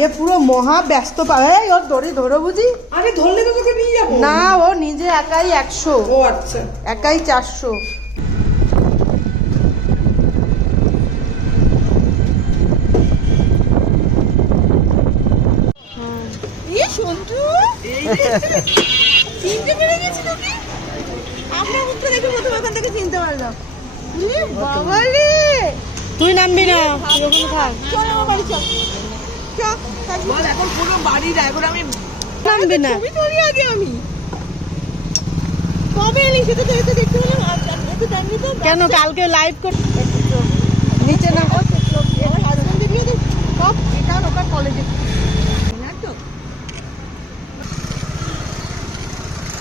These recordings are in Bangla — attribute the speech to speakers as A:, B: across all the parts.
A: এ পুরো মহা ব্যস্ত পাবে ওর দড়ি ধরো বুঝি।
B: আরে ধরলে তো তোকে নিয়ে যাব।
A: না ও নিজে একাই একশো।
B: ও আচ্ছা।
A: একাই চারশো।
B: ইয়ে চিনতে পেরে গেছি তোকে আমরা মুখটা দেখে প্রথম এখান থেকে চিনতে পারলাম। ইয়ে বাবা রে
A: তুই নামবি না তুই থাক।
B: চল আমার বাড়ি চল। চল বল এখন কোনো বাড়ি এখন আমি
A: নামবি না।
B: ছবি তুলি আগে আমি। কবে এলি সেটা তো এসে দেখতে পেলাম আর একটু জানবি তো
A: কেন কালকে লাইভ কর নিচে না
B: হাজবেন্ড দেখলে তো সব এটা ওটা কলেজে তো।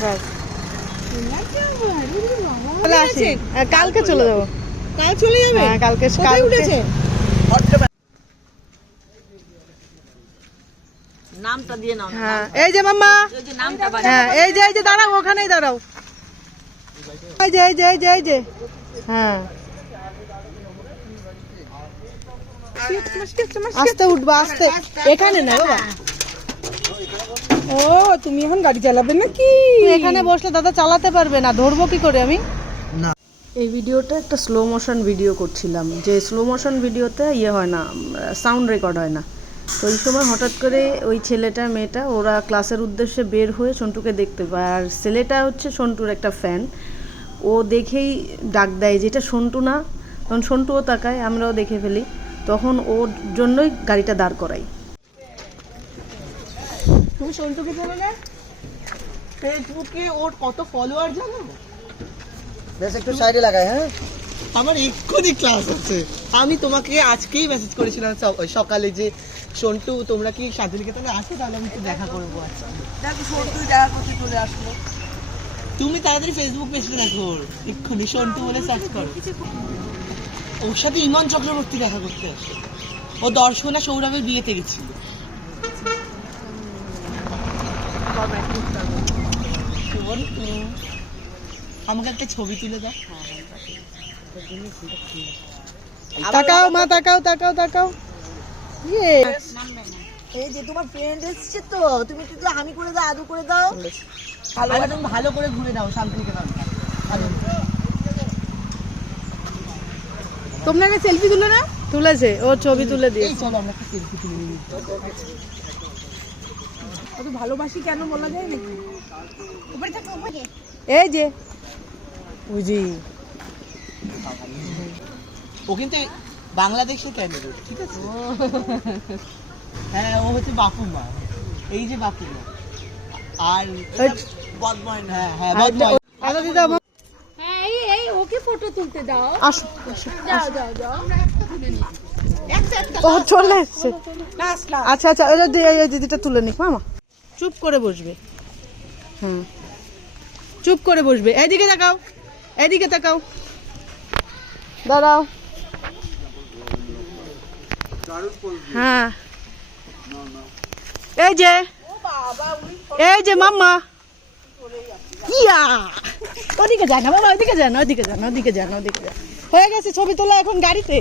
A: হ্যাঁ। হ্যাঁ, কালকে চলে যাব
B: কাল চলে যাবে।
A: হ্যাঁ কালকে কালকে
B: উঠেছে?
C: নামটা দিয়ে নাও
A: হ্যাঁ এই যে মাম্মা।
C: ওই যে নামটা
A: হ্যাঁ এই যে এই যে দাঁড়াও ওখানেই দাঁড়াও। এই যে এই যে এই যে এই যে। হ্যাঁ। আস্তে উঠবা আস্তে। এখানে না বাবা।
B: ও তুমি এখন গাড়ি চালাবে নাকি?
A: এখানে বসলে দাদা চালাতে পারবে না ধরবো কি করে আমি? এই ভিডিওটা একটা স্লো মোশন ভিডিও করছিলাম। যে স্লো মোশন ভিডিওতে ইয়ে হয় না সাউন্ড রেকর্ড হয় না। তো ওই সময় হঠাৎ করে ওই ছেলেটা মেয়েটা ওরা ক্লাসের উদ্দেশ্যে বের হয়ে সন্টুকে দেখতে পায়। আর ছেলেটা হচ্ছে সন্টুর একটা ফ্যান। ও দেখেই ডাক দেয় যে এটা সন্টু না। তখন সন্টুও তাকায় আমরাও দেখে ফেলি। তখন ওর জন্যই গাড়িটা দাঁড় করাই
B: তুমি সন্টুকে না। ফেসবুকে ওর কত ফলোয়ার জানো?
D: বেশ একটু সাইডে লাগাই হ্যাঁ?
B: আমার এক্ষুনি ক্লাস আছে আমি তোমাকে আজকেই মেসেজ করেছিলাম সকালে যে সন্টু তোমরা কি শান্তিনিকেতনে আসো তাহলে আমি দেখা করব আচ্ছা দেখো সন্টু দেখা করতে চলে আসলো। তুমি তাড়াতাড়ি ফেসবুক পেজটা দেখো। এক্ষুনি সন্টু বলে সার্চ করো। ওর সাথে ইমন চক্রবর্তী দেখা করতে আসে ও দর্শনা সৌরভের বিয়েতে গেছিল। আমাকে একটা ছবি তুলে দাও।
A: তাকাও মা তাকাও তাকাও তাকাও।
C: এই যে তোমার ফ্রেন্ড এসেছে তো তুমি একটু আমি করে দাও আদু করে দাও।
B: ভালো একদম ভালো করে ঘুরে দাও শান্তিনিকেতন। তোমরা একটা সেলফি তুলে না
A: তুলেছে ও ছবি তুলে দিয়ে
B: চলো আমরা একটা সেলফি তুলে নিই। কত ভালোবাসি কেন বলা যায় নাকি? উপরে থাকো উপরে।
A: এই যে। বুঝি
B: ও কিন্তু বাংলাদেশে ক্যান্ডিডেট ঠিক আছে? হ্যাঁ ও হচ্ছে বাপু মা এই যে বাপু মা আর বদময় হ্যাঁ হ্যাঁ বদময়
A: দিদা
E: হ্যাঁ এই এই ওকে ফটো তুলতে দাও।
A: আসো
E: যাও যাও যাও
A: ও চলে এসছে।
B: লাস্ট
A: আচ্ছা আচ্ছা এই যে এই দিদিটা তুলে নিক মামা। চুপ করে বসবে। হুম। চুপ করে বসবে। এদিকে তাকাও এদিকে তাকাও। দাঁড়াও। হ্যাঁ। এই যে এই যে মাম্মা। ইয়া! ওদিকে যান বাবা ওদিকে যান ওদিকে যান ওদিকে যান ওদিকে যান। হয়ে গেছে ছবি তোলা এখন গাড়িতে।